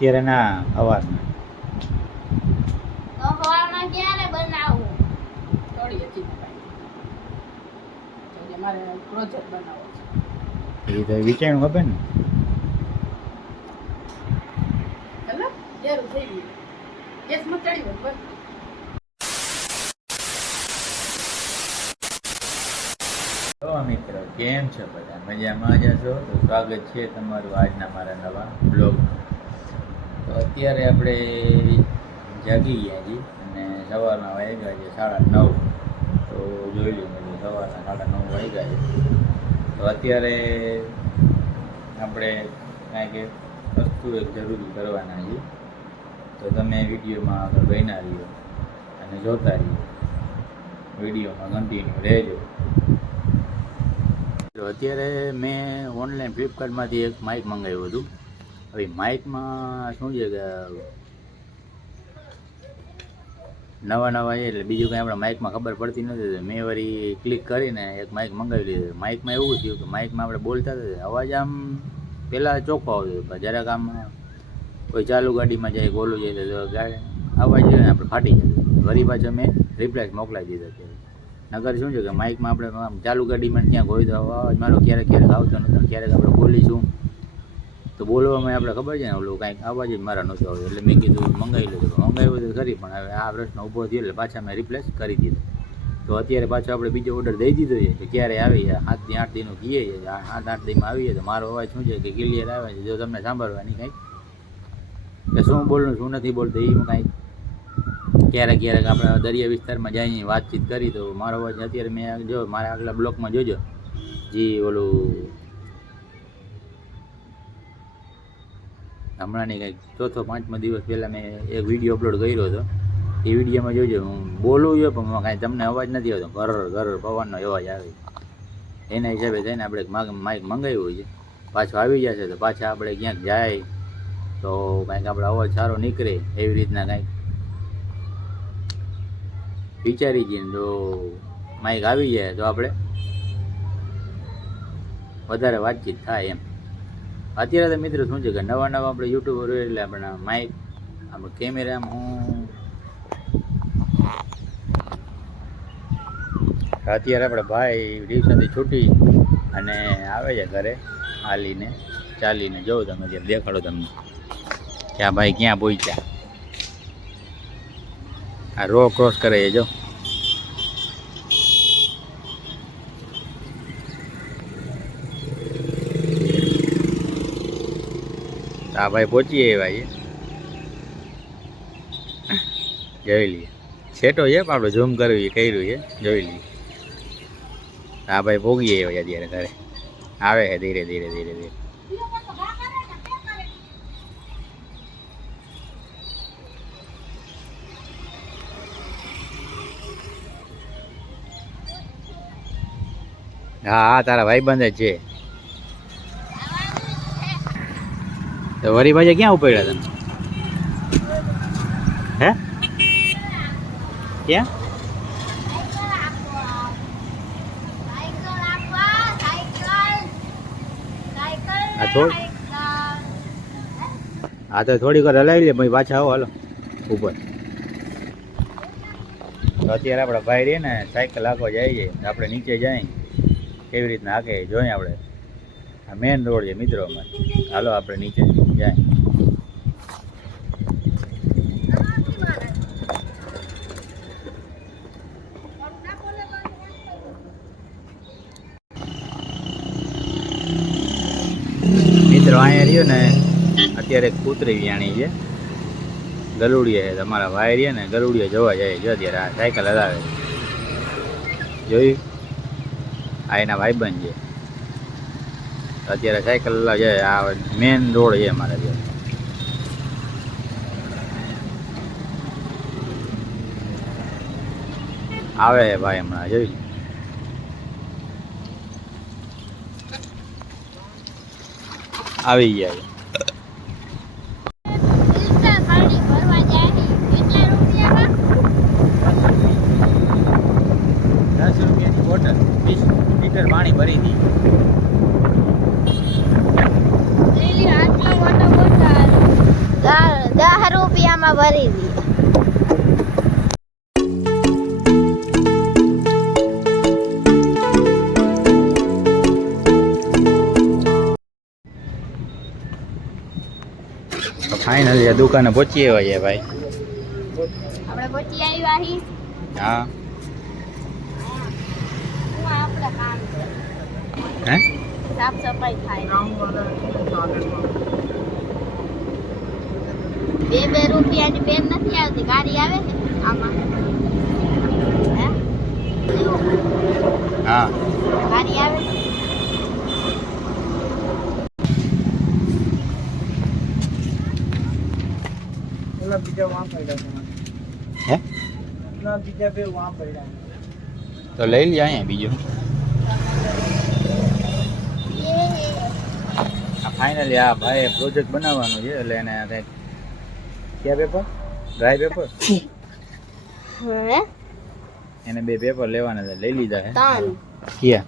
અત્યારે ના સવારના તો સવારમાં ક્યારે બનાવું થોડી હતી તો મારે પ્રોજેક્ટ બનાવવો છે એ તો વિચાર્યું ખબર ને હેલો યાર થઈ ગયું ગેસ માં ચડી ગયો બસ તો મિત્રો કેમ છો બધા મજામાં જ છો તો સ્વાગત છે તમારું આજના મારા નવા બ્લોગમાં તો અત્યારે આપણે જાગી ગયા છીએ અને સવારના વાગ્યા છે 9:30 તો જોઈ લઈએ સવારના 9:30 વાગ્યા છે તો અત્યારે આપણે કાંઈક વસ્તુ એક જરૂરી કરવાના છીએ તો તમે વિડીયોમાં આગળ બન્યા રહ્યો અને જોતા રહ્યો વિડીયોમાં કન્ટિન્યુ રહેજો. તો અત્યારે મેં ઓનલાઈન ફ્લિપકાર્ટમાંથી એક માઇક મંગાવ્યું હતું. હવે માઇકમાં શું છે કે નવા એ એટલે બીજું કંઈ આપણે માઇકમાં ખબર પડતી નથી. મેં વળી ક્લિક કરીને એક માઇક મંગાવી લીધું. માઇકમાં એવું થયું કે માઇકમાં આપણે બોલતા હતા અવાજ આમ પહેલાં ચોખ્ખો આવતો હતો, જરાક આમ કોઈ ચાલુ ગાડીમાં જાય બોલું જાય તો અવાજ ને આપણે ફાટી જાય. વળી પાછો મેં રિપ્લેસ મોકલાવી દીધો છે. નગર શું છે કે માઇકમાં આપણે આમ ચાલુ ગાડીમાં ક્યાંક હોય તો અવાજ મારો ક્યારેક આવતો નથી, ક્યારેક આપણે બોલીશું તો બોલવામાં આપણે ખબર છે ને ઓલું કાંઈક અવાજ જ મારા નહોતો આવ્યો. એટલે મેં કીધું મંગાવી લીધું. મંગાવ્યું તો ખરી પણ હવે આ પ્રશ્ન ઊભો થયો એટલે પાછા મેં રિપ્લેસ કરી દીધો. તો અત્યારે પાછો આપણે બીજો ઓર્ડર દઈ દીધો છે કે ક્યારે આવી જાય 7 થી 8 દીનું કહીએ છે. 7-8 દીમાં આવીએ તો મારો અવાજ શું છે કે ક્લિયર આવે છે. જો તમને સાંભળવાની કાંઈક કે શું બોલવું શું નથી બોલતું એમાં કાંઈક ક્યારેક આપણે દરિયા વિસ્તારમાં જઈને વાતચીત કરી તો મારો અવાજ અત્યારે મેં જો મારા આગલા બ્લોકમાં જોજો જે ઓલું હમણાંની કંઈક 4-5મો દિવસ પહેલાં મેં એક વિડીયો અપલોડ કર્યો હતો. એ વિડીયોમાં જોજો હું બોલું છું પણ કાંઈ તમને અવાજ નથી આવતો, ઘર પવનનો અવાજ આવે. એના હિસાબે થઈને આપણે માઇક મંગાવ્યું છે. પાછું આવી જશે તો પાછા આપણે ક્યાંક જાય તો કાંઈક આપણો અવાજ સારો નીકળે એવી રીતના કાંઈક વિચારી જઈએ. તો માઇક આવી જાય તો આપણે વધારે વાતચીત થાય એમ. અત્યારે તો મિત્રો શું છે કે નવા આપણે યુટ્યુબર હોય એટલે આપણે માઇક આપણે કેમેરામાં હું અત્યારે આપણે ભાઈ ટ્યુશનથી છૂટી અને આવે છે ઘરે ચાલીને જોઉં તમે અત્યારે દેખાડો તમને કે આ ભાઈ ક્યાં પહોંચ્યા. આ રો ક્રોસ કરે છે જો. આ ભાઈ પહોંચીએ એવા છે, જોઈ લઈએ. સેટો છે પણ આપણે ઝૂમ કરવી કર્યું છે, જોઈ લઈએ. આ ભાઈ પોગીએ એવા અત્યારે ઘરે આવે છે ધીરે ધીરે. હા તારા ભાઈબંધ જ છે. તો વરી ભાઈ ક્યાં ઉપડ્યા તમે? હે ક્યાં? હા તો થોડીક વાર હલાવી લે ભાઈ પાછા આવો હાલો ઉપર. તો અત્યારે આપણા ભાઈ રહે ને સાયકલ હાંકવા જાય છે. આપણે નીચે જાય કેવી રીતના હાકે જોઈએ. આપણે આ મેન રોડ છે મિત્રો અમારે. હાલો આપણે નીચે જાય. મિત્રો અહીંયા રહ્યો ને અત્યારે કૂતરી વ્યાણી છે ગલુડિયા છે. તમારા ભાઈ રહ્યા ને ગલુડિયા જોવા જાય જો અત્યારે આ સાયકલ હલાવે જોયું. આ એના ભાઈબંધ છે. અત્યારે સાયકલ હલાવે જાય. આ મેન રોડ છે અમારે ત્યાં. આવે ભાઈ હમણાં જોઈ. આવી ગયા. ₹10ની બોટલ 20 લીટર પાણી ભરી હતી. દઈએ. તો ફાઇનલી આ દુકાને પહોંચી આવ્યા છે ભાઈ. આપણે પહોંચી આવ્યા હી. હા હું આપણે કામ કરે હે સાફ સફાઈ થાય. 2 રૂપિયાની પેન નથી આવતી, ગાડી આવે છે આમાં. હે હા ગાડી આવે છે. હે તો લઈ લે અહીંયા બીજું. આ ફાઇનલી આ ભાઈ પ્રોજેક્ટ બનાવવાનો છે એટલે એને કંઈક ક્યાં પેપર ડ્રાય પેપર હે એને 2 પેપર લેવાના છે, લઈ લીધા હે. 3 ક્યાં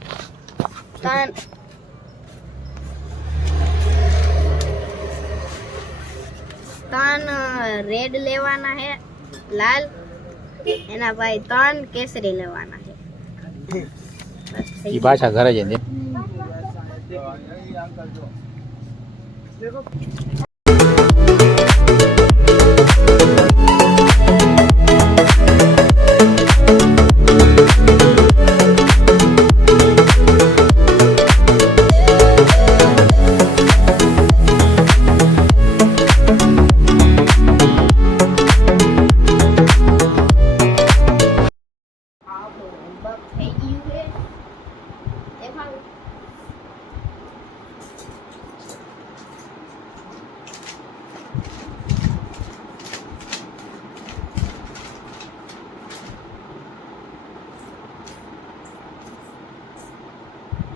ત્રણ રેડ લેવાના હે, લાલ એના ભાઈ 3 કેસરી લેવાના છે. એ પાછા ઘરે જઈને થઈ ગયું છે દેખાડું.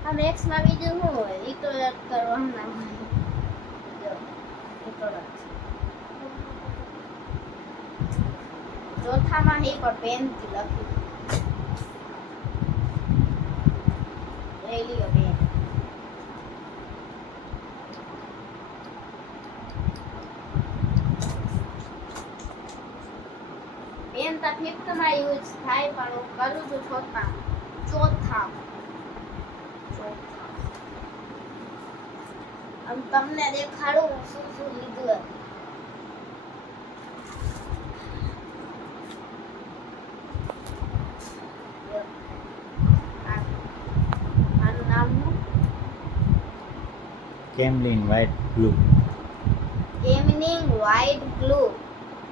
આ મેક્સમાં બીજું શું હોય? ઇટોરેટ કરવાના હોય. જો ઇટોરેટ ચોથામાં હે પણ પેનથી લખી લઈ લ્યો પેન. પેન તો 5th માં યુઝ થાય પણ હું કરું છું ચોથા. આમ તમને દેખાડું હું શું શું લીધું. આનું નામ શું? Camlin white glue. Camlin white glue.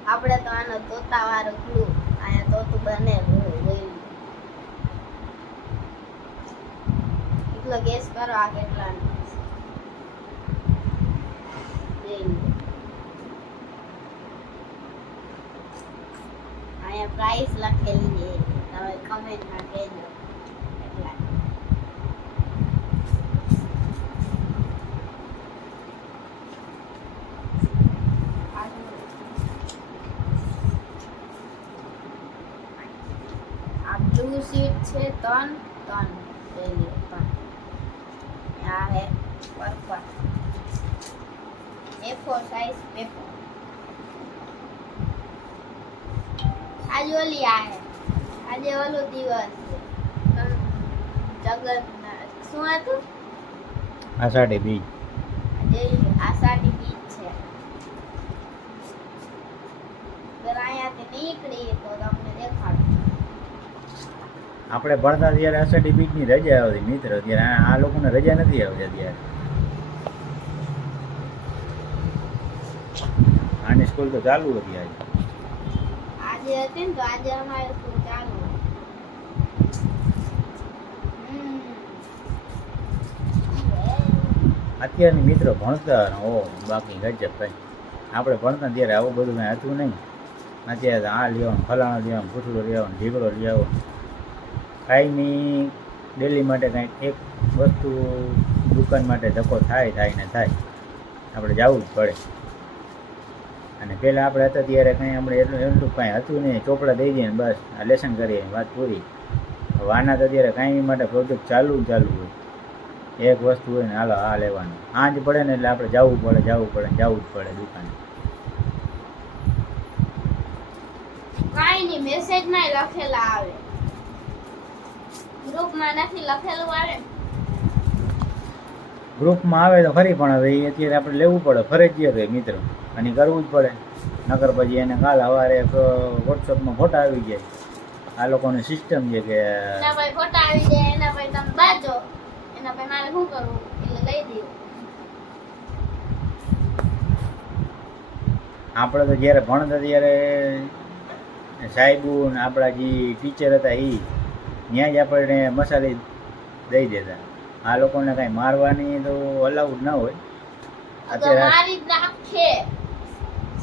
આપણે તો આનો તોતાવાળો ગ્લુ. આયા તોતું બનેલું હોય. એટલો ગેસ કરો આ કેટલાનો છે. આયા પ્રાઇસ લખેલી છે, તમે કમેન્ટમાં કહેજો કેટલા. આ બ્લુ શીટ છે 3 લઈ લ્યો 3. આ હે પર્પલ A4 સાઈઝ પેપર. આજે ઓલી હે, આજે ઓલો દિવસ છે જગન્નાથ શું હતું? આષાઢી બીજ. આજે આષાઢી બીજ છે. પેલા અહીંયાથી નીકળી તો તમને દેખાડું. આપણે ભણતા ત્યારે આષાઢી બીજની રજા આવતી મિત્ર, ત્યારે આ લોકોને રજા નથી આવતી અત્યારે. આની સ્કૂલ તો ચાલુ હતી આજે. આજે હતી ને તો આજે અમારે સ્કૂલ ચાલુ. અત્યારની મિત્રો ભણતા ઓ બાકી ગજબ ભાઈ. આપણે ભણતા ત્યારે આવું બધું કાંઈ હતું નહીં. અત્યારે આ લેવાનું, ફલાણો લેવાનું, પૂછડો લેવાનું, ઢીકડો લેવો, કાંઈની ડેલી માટે કાંઈક એક વસ્તુ દુકાન માટે ધક્કો થાય ને થાય, આપણે જવું જ પડે. અને પહેલાં આપણે હતા ત્યારે કંઈ આપણે એટલું કાંઈ હતું નહીં, ચોપડા દઈ દઈએ ને બસ આ લેસન કરીએ વાત પૂરી. વાના તો ત્યારે કાંઈ માટે પ્રોજેક્ટ ચાલુ હોય, એક વસ્તુ હોય ને હાલો આ લેવાનું, આજ પડે ને એટલે આપણે જવું પડે જ પડે દુકાને. કાંઈ નહીં, મેસેજમાં લખેલા આવે, ગ્રુપમાં નથી લખેલું આવે. ગ્રુપમાં આવે તો ખરી, પણ હવે એ અત્યારે આપણે લેવું પડે ફરજિયાત હોય મિત્રો, અને કરવું જ પડે. નકર પછી એને કાલ સવારે વોટ્સઅપમાં ફોટા આવી જાય. આ લોકોની સિસ્ટમ છે કે એના ભાઈ ફોટા આવી જાય, એના ભાઈ તમે બાજો, એના ભાઈ મારે શું કરવું, એટલે લઈ દઈએ. આપણે તો જ્યારે ભણતા ત્યારે સાહેબુ ને આપણા જે ટીચર હતા એ ત્યાં જ આપણને મસાલી દઈ દેતા. આ લોકોને કાંઈ મારવાની તો અલાઉડ ના હોય. આ તો મારી જ નાખે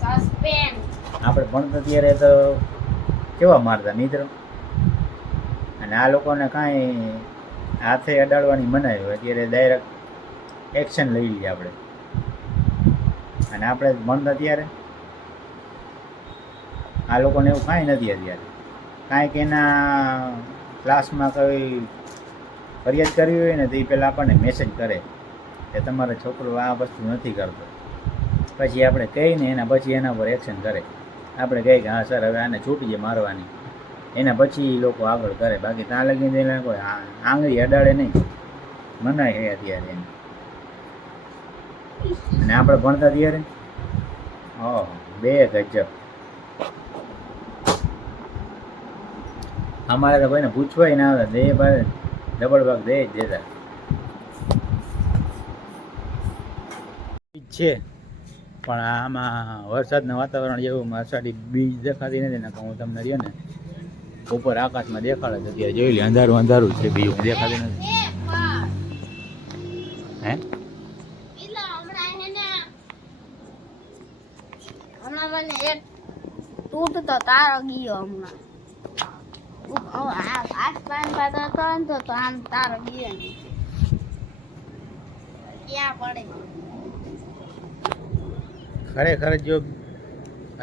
સસ્પેન્ડ. આપણે ભણતા ત્યારે તો કેવા મારતા મિત્રો, અને આ લોકોને કાંઈ હાથે અડાડવાની મનાઈ હોય. અત્યારે ડાયરેક્ટ એક્શન લઈ લઈએ આપણે. અને આપણે ભણતા ત્યારે આ લોકોને એવું કાંઈ નથી અત્યારે. કાંઈક એના ક્લાસમાં કંઈ ફરિયાદ કરવી હોય ને તો એ પહેલાં આપણને મેસેજ કરે કે તમારો છોકરો આ વસ્તુ નથી કરતો. પછી આપણે કહીને એના પછી એના પર એક્શન કરે. આપણે કહીએ કે હા સર હવે આને છૂટી જાય મારવાની, એના પછી એ લોકો આગળ કરે. બાકી ત્યાં લગીને એને કોઈ આંગળી અડાડે નહીં, મનાય છે અત્યારે એને. અને આપણે ભણતા ત્યારે ઓહ બે ગજબ. અમારે તો કોઈને પૂછવાય ના આવે, દે ભાઈ ડબલ ભાગ દે જ દેતા છે. પણ આમાં વરસાદનું વાતાવરણ જેવું અષાઢી બીજ દેખાતી નથી ને, હું તમને રહ્યો ને ઉપર આકાશમાં દેખાડે તો ત્યાં જોઈ લે, અંધારું અંધારું છે, બીજું દેખાતી નથી. હે હમણાં મને એક તૂટતો તારો ગયો હમણાં. આસમાન પાતો હતો ને તો આમ તારો ગયો નીચે. ક્યાં પડે? ખરેખર જો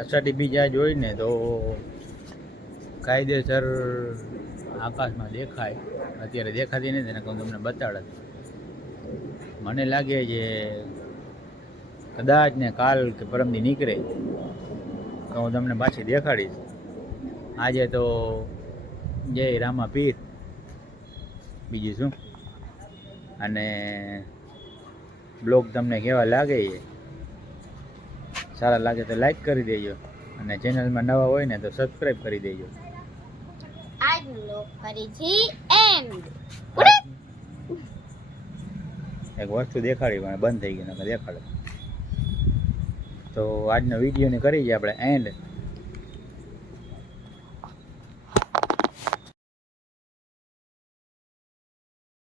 અષાઢી બીજ આ જોઈ ને તો કાયદેસર આકાશમાં દેખાય. અત્યારે દેખાતી નથી ને, હું તમને બતાડત. મને લાગે છે કદાચ ને કાલ કે પરમદી નીકળે તો હું તમને પાછી દેખાડીશ. આજે તો જય રામા પીર, બીજું શું. અને બ્લોગ તમને કેવા લાગે છે, સારા લાગે તો લાઈક કરી દેજો, અને ચેનલમાં નવા હોય ને તો સબસ્ક્રાઈબ કરી દેજો. આજનો લોક કરી છી એન્ડ. એક વસ્તુ દેખાડી પણ બંધ થઈ ગઈ, નકર દેખાડે. તો આજનો વિડીયોને કરી છે આપણે એન્ડ.